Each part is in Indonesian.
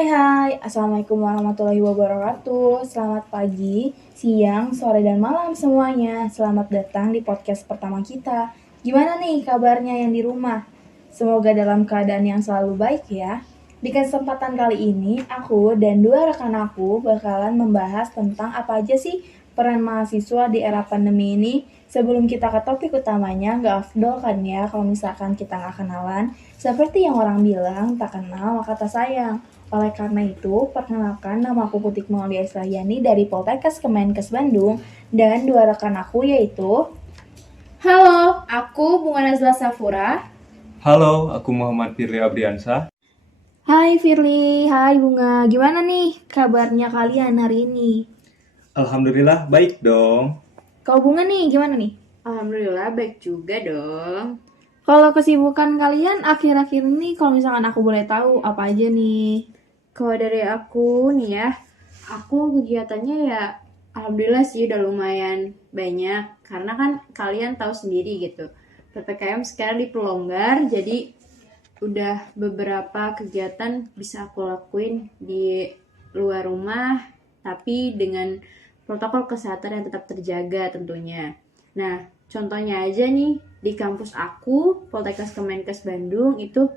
Hai, Assalamualaikum warahmatullahi wabarakatuh. Selamat pagi, siang, sore, dan malam semuanya. Selamat datang di podcast pertama kita. Gimana nih kabarnya yang di rumah? Semoga dalam keadaan yang selalu baik ya. Di kesempatan kali ini, aku dan dua rekan aku bakalan membahas tentang apa aja sih peran mahasiswa di era pandemi ini. Sebelum kita ke topik utamanya, nggak afdol kan ya kalau misalkan kita nggak kenalan. Seperti yang orang bilang, tak kenal maka tak sayang. Oleh karena itu, perkenalkan nama aku Putik Maulia Israyani dari Poltekkes Kemenkes Bandung dan dua rekan aku yaitu Halo, aku Bunga Nazla Safura. Halo, aku Muhammad Firly Abriansyah. Hai Firly, hai Bunga. Gimana nih kabarnya kalian hari ini? Alhamdulillah baik dong. Kau Bunga nih gimana nih? Alhamdulillah baik juga dong. Kalau kesibukan kalian akhir-akhir ini kalau misalkan aku boleh tahu apa aja nih? Kalau dari aku nih ya, aku kegiatannya ya alhamdulillah sih udah lumayan banyak. Karena kan kalian tahu sendiri gitu, PPKM sekarang diperlonggar, jadi udah beberapa kegiatan bisa aku lakuin di luar rumah, tapi dengan protokol kesehatan yang tetap terjaga tentunya. Nah, contohnya aja nih, di kampus aku, Poltekkes Kemenkes Bandung, itu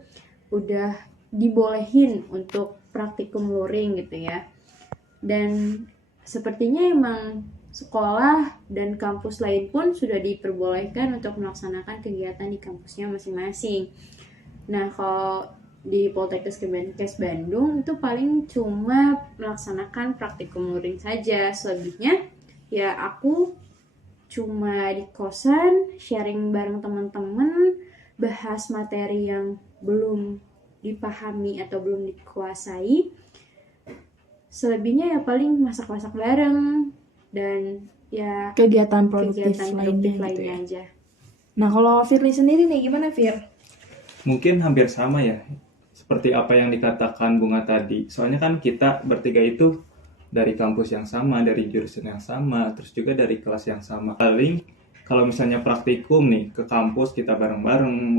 udah dibolehin untuk praktikum luring gitu ya. Dan sepertinya emang sekolah dan kampus lain pun sudah diperbolehkan untuk melaksanakan kegiatan di kampusnya masing-masing. Nah, kalau di Poltekkes Kemenkes Bandung itu paling cuma melaksanakan praktikum luring saja. Selebihnya ya aku cuma di kosan, sharing bareng teman-teman, bahas materi yang belum dipahami atau belum dikuasai. Selebihnya ya paling masak-masak bareng dan ya Kegiatan produktif kegiatan lainnya produktif gitu ya. aja. Nah kalau Firly sendiri nih gimana Fir? Mungkin hampir sama ya, seperti apa yang dikatakan Bunga tadi. Soalnya kan kita bertiga itu dari kampus yang sama, dari jurusan yang sama, terus juga dari kelas yang sama. Paling kalau misalnya praktikum nih ke kampus kita bareng-bareng,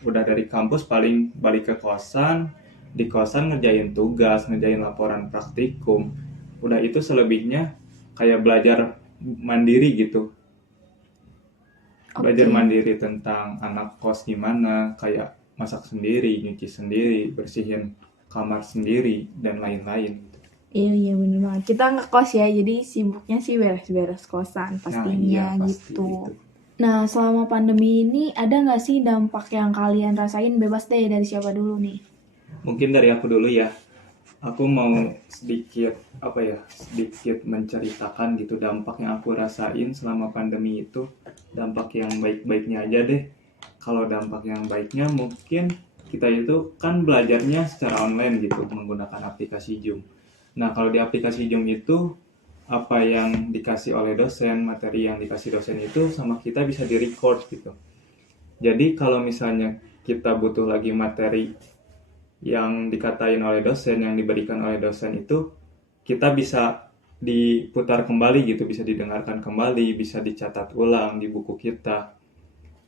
udah dari kampus paling balik ke kosan, di kosan ngerjain tugas, ngerjain laporan praktikum. Udah itu selebihnya kayak belajar mandiri gitu. Belajar mandiri tentang anak kos gimana, kayak masak sendiri, nyuci sendiri, bersihin kamar sendiri, dan lain-lain. Iya bener banget. Kita ngekos ya, jadi sibuknya sih beres-beres kosan pastinya Nah, iya, pasti gitu. gitu. Nah selama pandemi ini ada nggak sih dampak yang kalian rasain? Bebas deh dari siapa dulu nih? Mungkin dari aku dulu ya. Aku mau sedikit menceritakan gitu dampak yang aku rasain selama pandemi itu. Dampak yang baik-baiknya aja deh. Kalau dampak yang baiknya mungkin kita itu kan belajarnya secara online gitu menggunakan aplikasi Zoom. Nah, kalau di aplikasi Zoom itu apa yang dikasih oleh dosen, materi yang dikasih dosen itu sama kita bisa di-record gitu. Jadi kalau misalnya kita butuh lagi materi yang dikatain oleh dosen, yang diberikan oleh dosen itu, kita bisa diputar kembali gitu, bisa didengarkan kembali, bisa dicatat ulang di buku kita.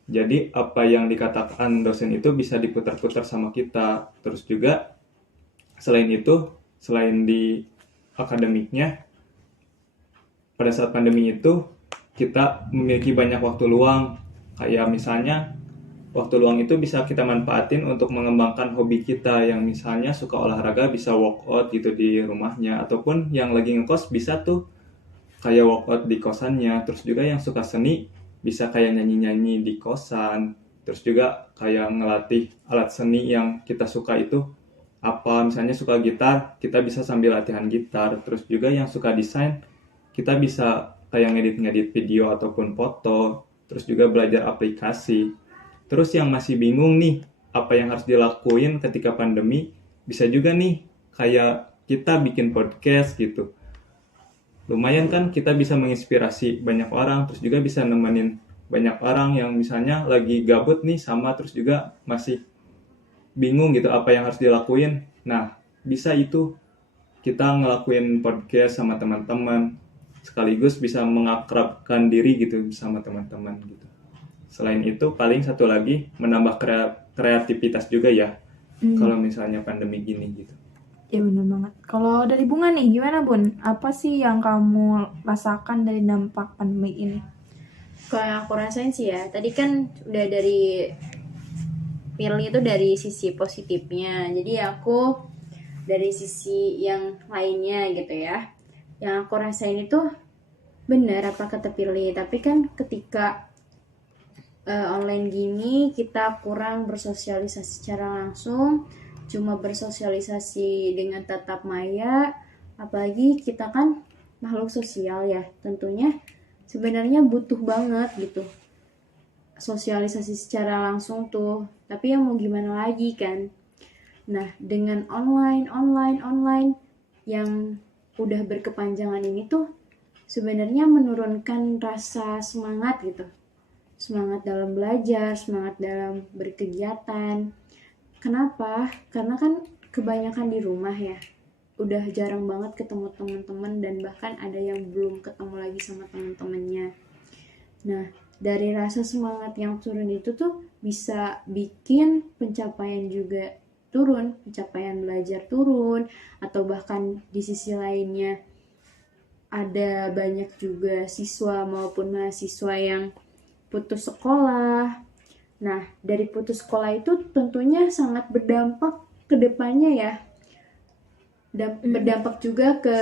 Jadi apa yang dikatakan dosen itu bisa diputar-putar sama kita. Terus juga selain itu, selain di akademiknya, pada saat pandemi itu kita memiliki banyak waktu luang. Kayak misalnya waktu luang itu bisa kita manfaatin untuk mengembangkan hobi kita. Yang misalnya suka olahraga bisa workout gitu di rumahnya, ataupun yang lagi ngekos bisa tuh kayak workout di kosannya. Terus juga yang suka seni bisa kayak nyanyi-nyanyi di kosan. Terus juga kayak ngelatih alat seni yang kita suka itu apa, misalnya suka gitar, kita bisa sambil latihan gitar. Terus juga yang suka desain, kita bisa kayak ngedit-ngedit video ataupun foto. Terus juga belajar aplikasi. Terus yang masih bingung nih, apa yang harus dilakuin ketika pandemi, bisa juga nih kayak kita bikin podcast gitu. Lumayan kan kita bisa menginspirasi banyak orang, terus juga bisa nemenin banyak orang yang misalnya lagi gabut nih sama, terus juga masih bingung gitu apa yang harus dilakuin. Nah, bisa itu kita ngelakuin podcast sama teman-teman, sekaligus bisa mengakrabkan diri gitu sama teman-teman gitu. Selain itu paling satu lagi menambah kreativitas juga ya. Kalau misalnya pandemi gini gitu. Ya benar banget. Kalau dari Bunga nih, gimana Bun? Apa sih yang kamu rasakan dari dampak pandemi ini? Kalau yang aku rasain sih ya, tadi kan udah dari pilih itu dari sisi positifnya. Jadi aku dari sisi yang lainnya gitu ya. Yang aku rasain itu benar apa kata pilih, tapi kan ketika online gini kita kurang bersosialisasi secara langsung, cuma bersosialisasi dengan tatap maya, apalagi kita kan makhluk sosial ya, tentunya sebenarnya butuh banget gitu sosialisasi secara langsung tuh, tapi ya mau gimana lagi kan. Nah, dengan online yang udah berkepanjangan ini tuh sebenarnya menurunkan rasa semangat gitu. Semangat dalam belajar, semangat dalam berkegiatan. Kenapa? Karena kan kebanyakan di rumah ya. Udah jarang banget ketemu teman-teman dan bahkan ada yang belum ketemu lagi sama teman-temannya. Nah, dari rasa semangat yang turun itu tuh bisa bikin pencapaian juga turun, pencapaian belajar turun, atau bahkan di sisi lainnya ada banyak juga siswa maupun mahasiswa yang putus sekolah. Nah, dari putus sekolah itu tentunya sangat berdampak ke depannya ya. Dan berdampak juga ke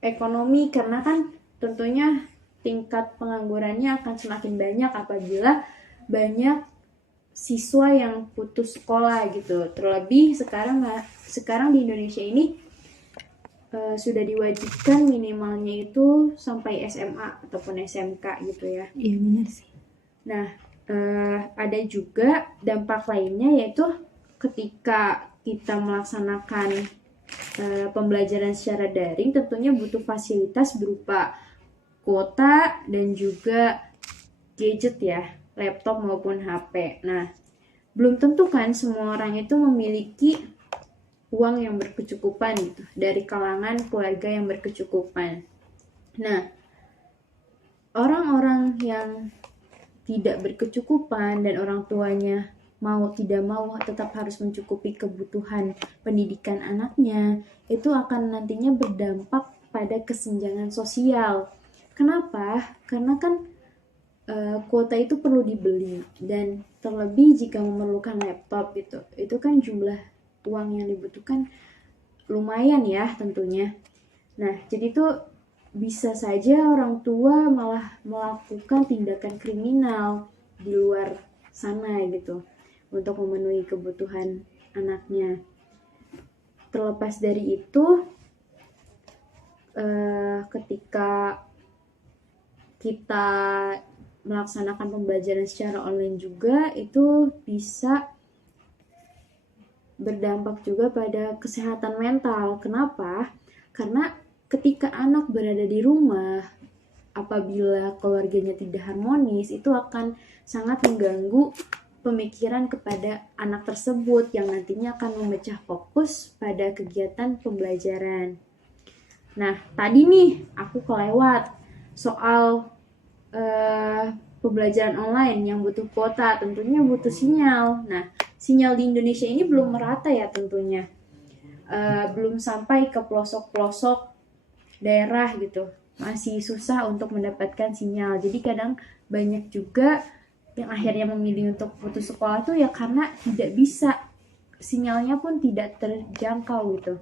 ekonomi karena kan tentunya tingkat penganggurannya akan semakin banyak apabila banyak siswa yang putus sekolah gitu. Terlebih sekarang di Indonesia ini sudah diwajibkan minimalnya itu sampai SMA ataupun SMK gitu ya. Iya benar sih. Nah, ada juga dampak lainnya yaitu ketika kita melaksanakan pembelajaran secara daring tentunya butuh fasilitas berupa kuota dan juga gadget ya, laptop maupun HP. Nah, belum tentu kan semua orang itu memiliki uang yang berkecukupan gitu, dari kalangan keluarga yang berkecukupan. Nah, orang-orang yang tidak berkecukupan dan orang tuanya mau tidak mau tetap harus mencukupi kebutuhan pendidikan anaknya, itu akan nantinya berdampak pada kesenjangan sosial. Kenapa? Karena kan kuota itu perlu dibeli dan terlebih jika memerlukan laptop gitu, itu kan jumlah uang yang dibutuhkan lumayan ya tentunya. Nah, jadi tuh bisa saja orang tua malah melakukan tindakan kriminal di luar sana gitu untuk memenuhi kebutuhan anaknya. Terlepas dari itu, ketika kita melaksanakan pembelajaran secara online juga itu bisa berdampak juga pada kesehatan mental. Kenapa? Karena ketika anak berada di rumah, apabila keluarganya tidak harmonis, itu akan sangat mengganggu pemikiran kepada anak tersebut yang nantinya akan memecah fokus pada kegiatan pembelajaran. Nah, tadi nih aku kelewat soal pembelajaran online yang butuh kuota, tentunya butuh sinyal. Nah, sinyal di Indonesia ini belum merata ya tentunya. Belum sampai ke pelosok-pelosok daerah gitu. Masih susah untuk mendapatkan sinyal. Jadi kadang banyak juga yang akhirnya memilih untuk putus sekolah tuh ya karena tidak bisa. Sinyalnya pun tidak terjangkau gitu.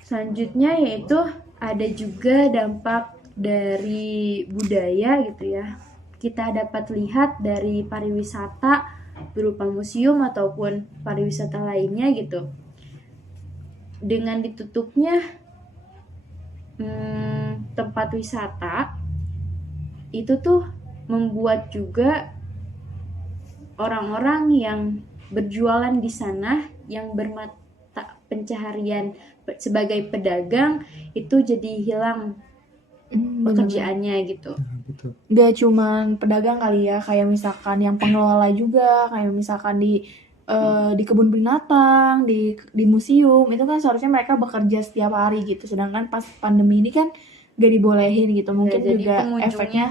Selanjutnya yaitu ada juga dampak dari budaya gitu ya. Kita dapat lihat dari pariwisata berupa museum ataupun pariwisata lainnya gitu. Dengan ditutupnya tempat wisata itu tuh membuat juga orang-orang yang berjualan di sana yang bermata pencaharian sebagai pedagang itu jadi hilang pekerjaannya gitu. Gak cuman pedagang kali ya, kayak misalkan yang pengelola juga, kayak misalkan di kebun binatang, di museum, itu kan seharusnya mereka bekerja setiap hari gitu. Sedangkan pas pandemi ini kan gak dibolehin gitu. Mungkin jadi juga pengunjungnya- efeknya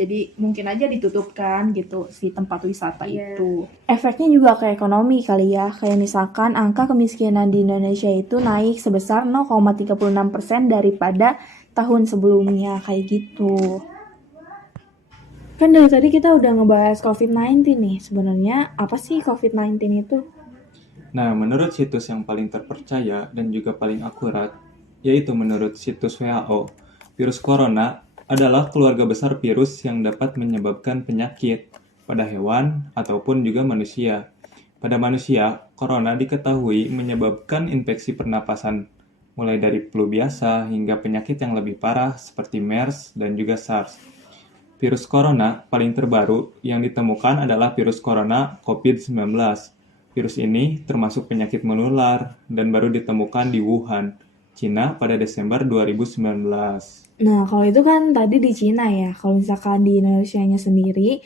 jadi mungkin aja ditutupkan gitu si tempat wisata Iya. itu. Efeknya juga ke ekonomi kali ya. Kayak misalkan angka kemiskinan di Indonesia itu naik sebesar 0,36% daripada tahun sebelumnya kayak gitu. Kan dari tadi kita udah ngebahas COVID-19 nih. Sebenarnya apa sih COVID-19 itu? Nah, menurut situs yang paling terpercaya dan juga paling akurat, yaitu menurut situs WHO, virus corona adalah keluarga besar virus yang dapat menyebabkan penyakit pada hewan ataupun juga manusia. Pada manusia, corona diketahui menyebabkan infeksi pernapasan, mulai dari flu biasa hingga penyakit yang lebih parah seperti MERS dan juga SARS. Virus corona paling terbaru yang ditemukan adalah virus corona COVID-19. Virus ini termasuk penyakit menular dan baru ditemukan di Wuhan, Cina pada Desember 2019. Nah, kalau itu kan tadi di Cina ya. Kalau misalkan di Indonesianya sendiri,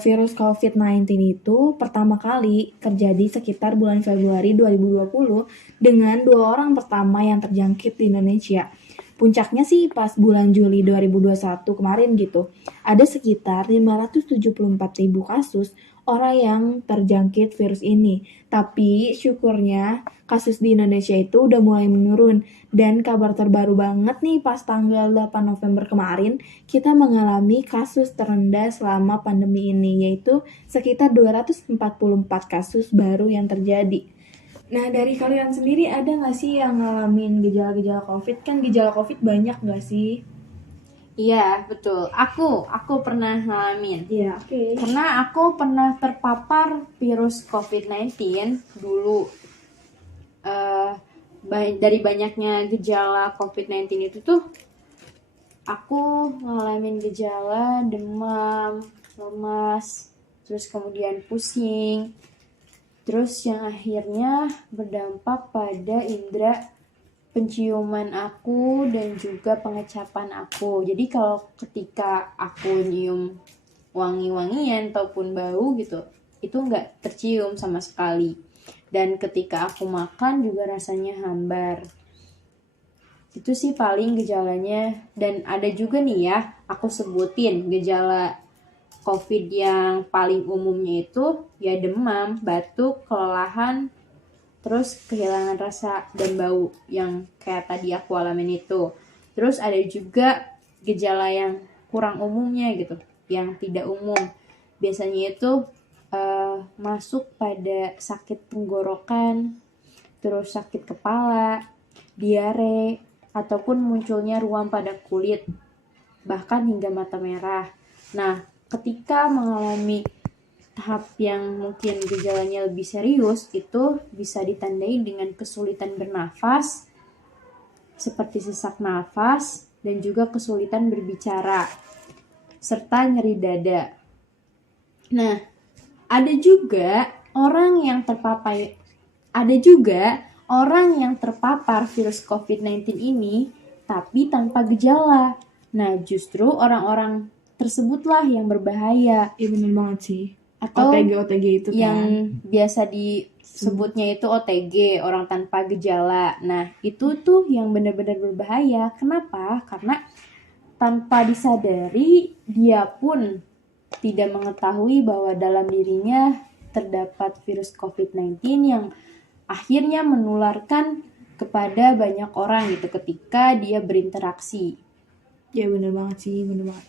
virus COVID-19 itu pertama kali terjadi sekitar bulan Februari 2020 dengan 2 orang pertama yang terjangkit di Indonesia. Puncaknya sih pas bulan Juli 2021 kemarin gitu. Ada sekitar 574.000 kasus orang yang terjangkit virus ini. Tapi syukurnya kasus di Indonesia itu udah mulai menurun. Dan kabar terbaru banget nih pas tanggal 8 November kemarin, kita mengalami kasus terendah selama pandemi ini, yaitu sekitar 244 kasus baru yang terjadi. Nah, dari kalian sendiri ada nggak sih yang ngalamin gejala-gejala COVID? Kan gejala COVID banyak nggak sih? Iya, betul. Aku pernah ngalamin. Iya, oke. Karena aku pernah terpapar virus COVID-19 dulu. Dari banyaknya gejala COVID-19 itu tuh, aku ngalamin gejala demam, lemas, terus kemudian pusing, terus yang akhirnya berdampak pada indera penciuman aku dan juga pengecapan aku. Jadi kalau ketika aku nyium wangi-wangian ataupun bau gitu, itu nggak tercium sama sekali. Dan ketika aku makan juga rasanya hambar. Itu sih paling gejalanya. Dan ada juga nih ya, aku sebutin gejala COVID yang paling umumnya itu ya demam, batuk, kelelahan, terus kehilangan rasa dan bau yang kayak tadi aku alamin itu. Terus ada juga gejala yang kurang umumnya gitu, yang tidak umum. Biasanya itu masuk pada sakit tenggorokan, terus sakit kepala, diare, ataupun munculnya ruam pada kulit, bahkan hingga mata merah. Nah, ketika mengalami tahap yang mungkin gejalanya lebih serius, itu bisa ditandai dengan kesulitan bernafas, seperti sesak nafas, dan juga kesulitan berbicara, serta nyeri dada. Nah, ada juga orang yang terpapar virus COVID-19 ini, tapi tanpa gejala. Nah, justru orang-orang tersebutlah yang berbahaya. Iya bener banget sih. Atau OTG itu kan. yang biasa disebutnya itu OTG, orang tanpa gejala. Nah, itu tuh yang benar-benar berbahaya. Kenapa? Karena tanpa disadari, dia pun tidak mengetahui bahwa dalam dirinya terdapat virus COVID-19 yang akhirnya menularkan kepada banyak orang gitu ketika dia berinteraksi. Ya bener banget sih, bener banget.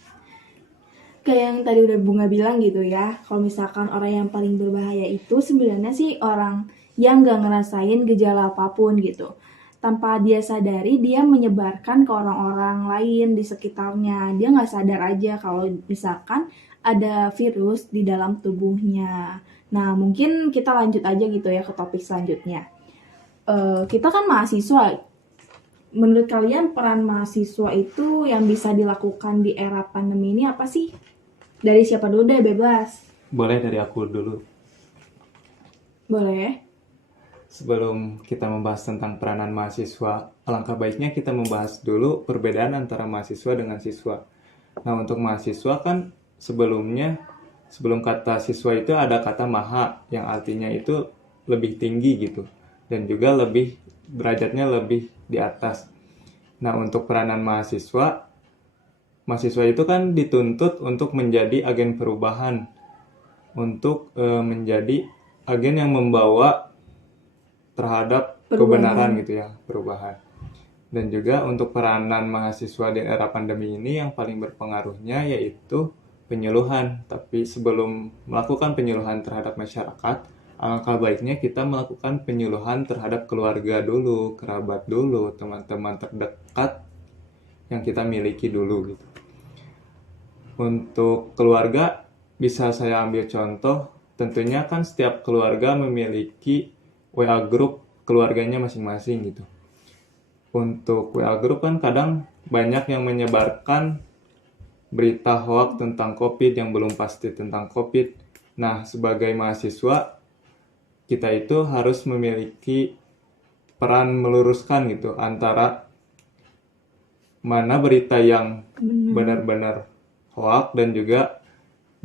Kayak yang tadi udah Bunga bilang gitu ya, kalau misalkan orang yang paling berbahaya itu sebenarnya sih orang yang gak ngerasain gejala apapun gitu. Tanpa dia sadari, dia menyebarkan ke orang-orang lain di sekitarnya. Dia gak sadar aja kalau misalkan ada virus di dalam tubuhnya. Nah, mungkin kita lanjut aja gitu ya ke topik selanjutnya. Kita kan mahasiswa. Menurut kalian peran mahasiswa itu yang bisa dilakukan di era pandemi ini apa sih? Dari siapa dulu deh, bebas. Boleh dari aku dulu. Boleh. Sebelum kita membahas tentang peranan mahasiswa, alangkah baiknya kita membahas dulu perbedaan antara mahasiswa dengan siswa. Nah, untuk mahasiswa kan sebelum kata siswa itu ada kata maha, yang artinya itu lebih tinggi gitu. Dan juga derajatnya lebih di atas. Nah, untuk peranan mahasiswa itu kan dituntut untuk menjadi agen perubahan, untuk menjadi agen yang membawa terhadap kebenaran gitu ya, perubahan. Dan juga untuk peranan mahasiswa di era pandemi ini yang paling berpengaruhnya yaitu penyuluhan. Tapi sebelum melakukan penyuluhan terhadap masyarakat, alangkah baiknya kita melakukan penyuluhan terhadap keluarga dulu, kerabat dulu, teman-teman terdekat yang kita miliki dulu gitu. Untuk keluarga bisa saya ambil contoh, tentunya kan setiap keluarga memiliki WA group keluarganya masing-masing gitu. Untuk WA group kan kadang banyak yang menyebarkan berita hoax tentang COVID yang belum pasti tentang COVID. Nah, sebagai mahasiswa, kita itu harus memiliki peran meluruskan gitu antara mana berita yang benar-benar hoax dan juga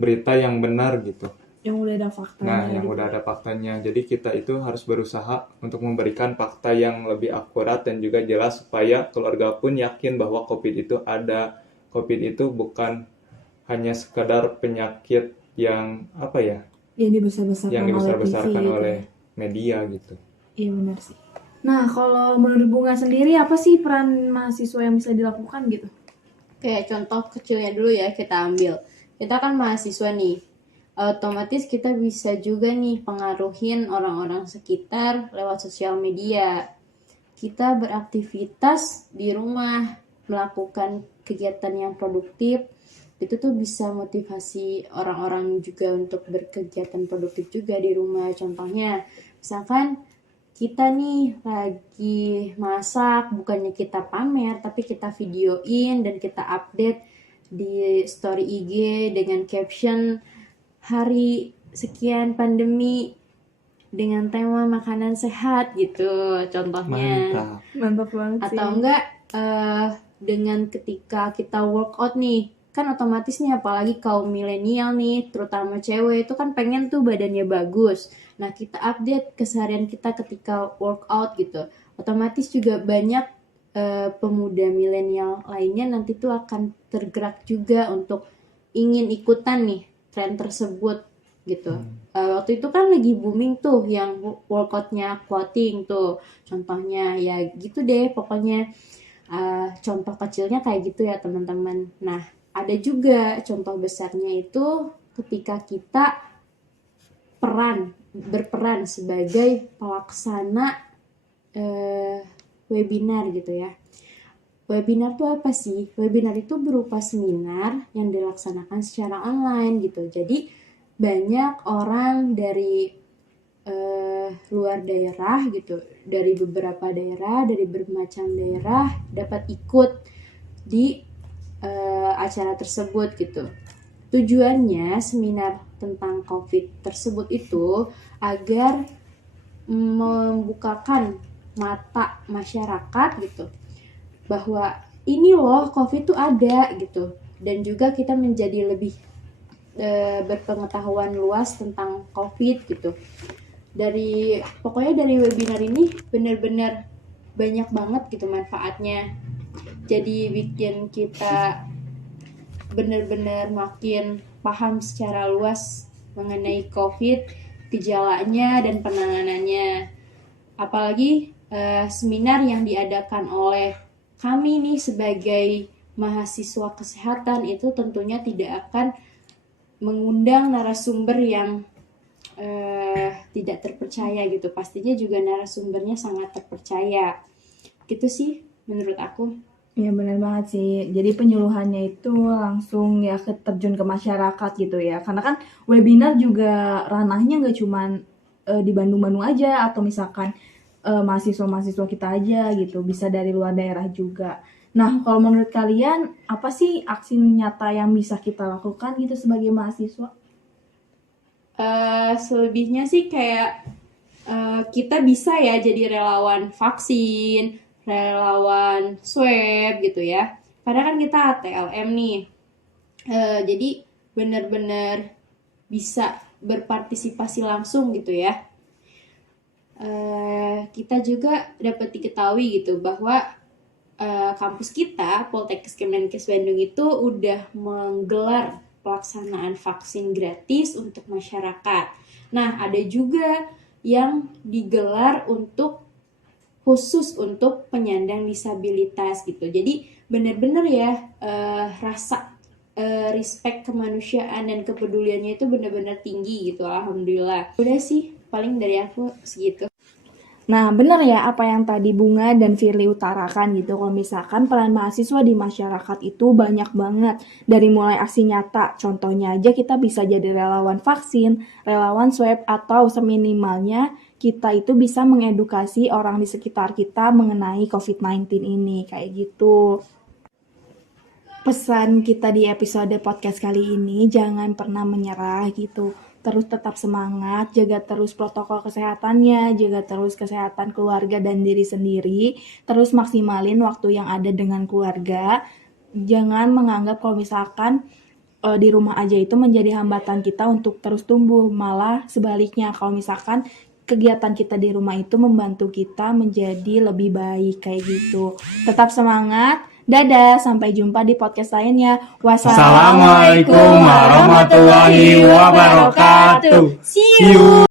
berita yang benar gitu. Yang udah ada faktanya. Nah, yang udah ada faktanya. Jadi kita itu harus berusaha untuk memberikan fakta yang lebih akurat dan juga jelas supaya keluarga pun yakin bahwa COVID itu ada. COVID itu bukan hanya sekadar penyakit yang apa ya? Yang dibesar-besarkan oleh media gitu. Iya benar sih. Nah, kalau menurut Bunga sendiri apa sih peran mahasiswa yang bisa dilakukan gitu? Kayak contoh kecilnya dulu ya kita ambil. Kita kan mahasiswa nih. Otomatis kita bisa juga nih pengaruhin orang-orang sekitar lewat sosial media. Kita beraktivitas di rumah, melakukan kegiatan yang produktif. Itu tuh bisa motivasi orang-orang juga untuk berkegiatan produktif juga di rumah. Contohnya, misalkan kita nih lagi masak, bukannya kita pamer, tapi kita videoin dan kita update di story IG dengan caption hari sekian pandemi dengan tema makanan sehat gitu contohnya. Mantap. Mantap banget sih. Atau enggak dengan ketika kita workout nih, kan otomatis nih apalagi kaum milenial nih, terutama cewek itu kan pengen tuh badannya bagus. Nah, kita update keseharian kita ketika workout gitu. Otomatis juga banyak pemuda milenial lainnya nanti tuh akan tergerak juga untuk ingin ikutan nih tren tersebut gitu. Waktu itu kan lagi booming tuh yang workoutnya squatting tuh contohnya, ya gitu deh pokoknya. Contoh kecilnya kayak gitu ya teman-teman. Nah, ada juga contoh besarnya itu ketika kita berperan sebagai pelaksana webinar gitu ya. Webinar itu apa sih? Webinar itu berupa seminar yang dilaksanakan secara online gitu. Jadi banyak orang dari luar daerah gitu, dari beberapa daerah, dari bermacam daerah dapat ikut di acara tersebut gitu. Tujuannya seminar tentang COVID tersebut itu agar membukakan mata masyarakat gitu bahwa ini loh COVID tuh ada gitu, dan juga kita menjadi lebih berpengetahuan luas tentang COVID gitu. Pokoknya dari webinar ini benar-benar banyak banget gitu manfaatnya. Jadi bikin kita benar-benar makin paham secara luas mengenai COVID, gejalanya dan penanganannya. Apalagi seminar yang diadakan oleh kami nih sebagai mahasiswa kesehatan itu tentunya tidak akan mengundang narasumber yang tidak terpercaya gitu. Pastinya juga narasumbernya sangat terpercaya. Gitu sih menurut aku. Ya benar banget sih. Jadi penyuluhannya itu langsung ya terjun ke masyarakat gitu ya. Karena kan webinar juga ranahnya nggak cuman di Bandung-Bandung aja atau misalkan mahasiswa-mahasiswa kita aja gitu. Bisa dari luar daerah juga. Nah, kalau menurut kalian apa sih aksi nyata yang bisa kita lakukan gitu sebagai mahasiswa? Selebihnya sih kayak kita bisa ya jadi relawan vaksin, relawan swab gitu ya. Karena kan kita ATLM nih. Jadi benar-benar bisa berpartisipasi langsung gitu ya. Kita juga dapat diketahui gitu bahwa kampus kita, Poltekkes Kemenkes Bandung itu udah menggelar pelaksanaan vaksin gratis untuk masyarakat. Nah, ada juga yang digelar khusus untuk penyandang disabilitas gitu. Jadi benar-benar ya rasa respect kemanusiaan dan kepeduliannya itu benar-benar tinggi gitu, alhamdulillah. Udah sih, paling dari aku segitu. Nah, benar ya apa yang tadi Bunga dan Firly utarakan gitu. Kalau misalkan peran mahasiswa di masyarakat itu banyak banget. Dari mulai aksi nyata, contohnya aja kita bisa jadi relawan vaksin, relawan swab, atau seminimalnya kita itu bisa mengedukasi orang di sekitar kita mengenai COVID-19 ini, kayak gitu. Pesan kita di episode podcast kali ini, jangan pernah menyerah gitu. Terus tetap semangat, jaga terus protokol kesehatannya, jaga terus kesehatan keluarga dan diri sendiri, terus maksimalin waktu yang ada dengan keluarga. Jangan menganggap kalau misalkan di rumah aja itu menjadi hambatan kita untuk terus tumbuh, malah sebaliknya kalau misalkan kegiatan kita di rumah itu membantu kita menjadi lebih baik kayak gitu. Tetap semangat. Dadah, sampai jumpa di podcast lainnya. Assalamualaikum warahmatullahi wabarakatuh. See you.